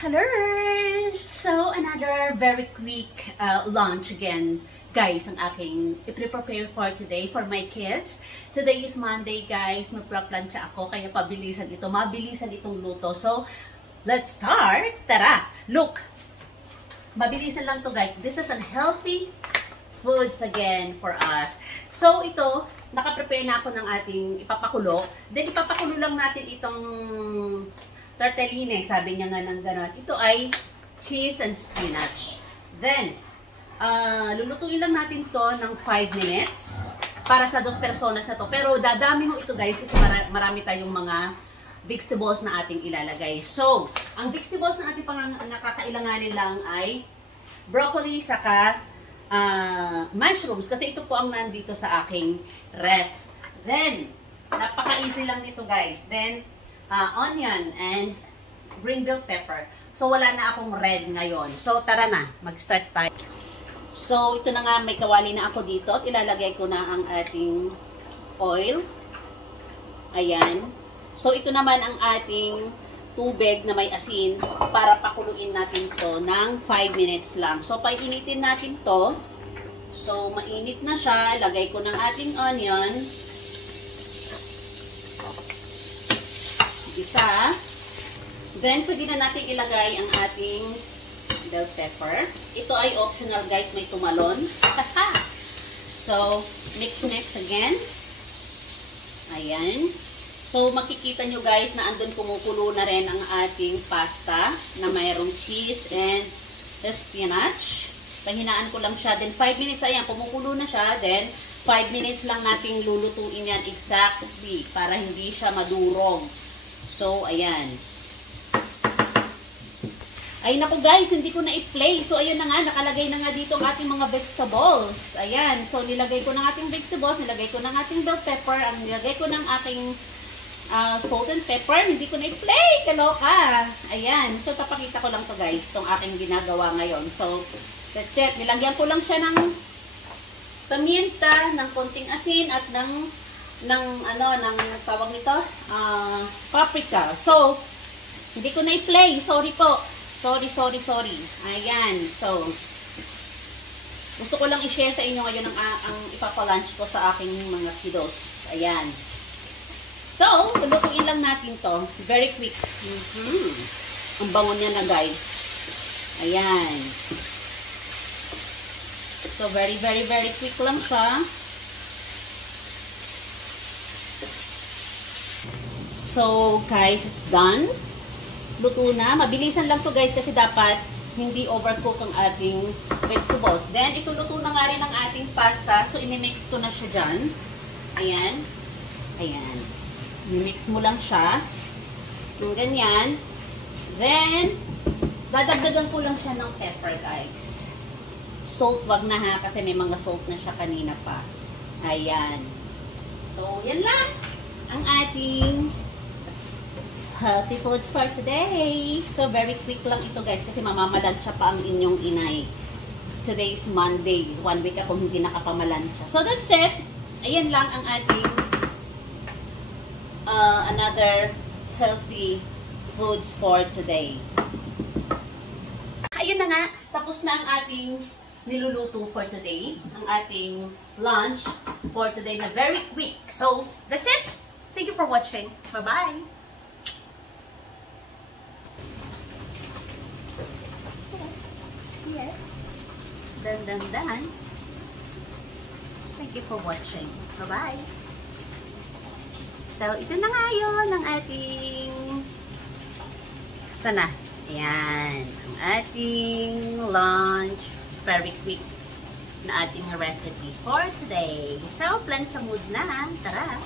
Hello! So, another very quick lunch again, guys, ang aking i-prepare for today for my kids. Today is Monday, guys. Magplaplansya ako, kaya pabilisan ito. Mabilisan itong luto. So, let's start! Tara! Look! Mabilisan lang to, guys. This is unhealthy foods again for us. So, ito, nakaprepare na ako ng ating ipapakulo. Then, ipapakulo lang natin itong tortellini, sabi niya nga ng gano'n. Ito ay cheese and spinach. Then, lulutuin lang natin to ng 5 minutes para sa 2 personas na to. Pero dadami ho ito, guys, kasi marami tayong mga vegetables na ating ilalagay. So, ang vegetables na ating nakakailanganin lang ay broccoli saka mushrooms. Kasi ito po ang nandito sa aking ref. Then, napaka-easy lang nito, guys. Then, onion and green bell pepper. So, wala na akong red ngayon. So, tara na. Mag-start tayo. So, ito na nga. May kawali na ako dito. At ilalagay ko na ang ating oil. Ayan. So, ito naman ang ating tubig na may asin para pakuluin natin to ng 5 minutes lang. So, painitin natin to. So, mainit na siya. Lagay ko ng ating onion. Isa. Then, pwede na natin ilagay ang ating bell pepper. Ito ay optional, guys. May tumalon. So, mix again. Ayan. So, makikita nyo, guys, na andun kumukulo na rin ang ating pasta na mayroong cheese and spinach. Pahinaan ko lang siya. Then, 5 minutes. Ayan, kumukulo na siya. Then, 5 minutes lang nating lulutuin yan exactly para hindi siya madurog. So, ayan. Ay, naku guys, hindi ko na i-play. So, ayun na nga, nakalagay na nga dito ang ating mga vegetables. Ayan. So, nilagay ko ng ating vegetables, nilagay ko ng ating bell pepper, ang nilagay ko ng aking salt and pepper. Hindi ko na i-play. Kaloka. Ayan. So, papakita ko lang to guys, itong aking ginagawa ngayon. So, that's it. Nilagyan ko lang siya ng paminta, ng konting asin, at ng tawag nito, paprika. So, hindi ko na i-play. Sorry po. Sorry. Ayan. So, gusto ko lang i-share sa inyo ngayon ang ipapalunch ko sa aking mga kiddos. Ayan. So, lulutuin lang natin to. Very quick. Ang bango niya na, guys. Ayan. So, very quick lang siya. So, guys, it's done. Luto na. Mabilisan lang to guys, kasi dapat hindi overcook ang ating vegetables. Then, ito luto na nga rin ang ating pasta. So, imimix ko na siya dyan. Ayan. Ayan. Imimix mo lang siya. Yung ganyan. Then, dadagdagan ko lang siya ng pepper, guys. Salt, wag na ha, kasi may mga salt na siya kanina pa. Ayan. So, yan lang ang ating healthy foods for today. So, very quick lang ito guys, kasi mamamalansya pa ang inyong inay. Today is Monday. 1 week akong hindi nakapamalansya. So, that's it. Ayan lang ang ating another healthy foods for today. Ayun na nga. Tapos na ang ating niluluto for today. Ang ating lunch for today na very quick. So, that's it. Thank you for watching. Bye-bye. Dan. Thank you for watching. Bye-bye. So, ito na nga yun ang ating sana. Ayan. Ang ating lunch. Very quick na ating recipe for today. So, plancha mood na. Tara!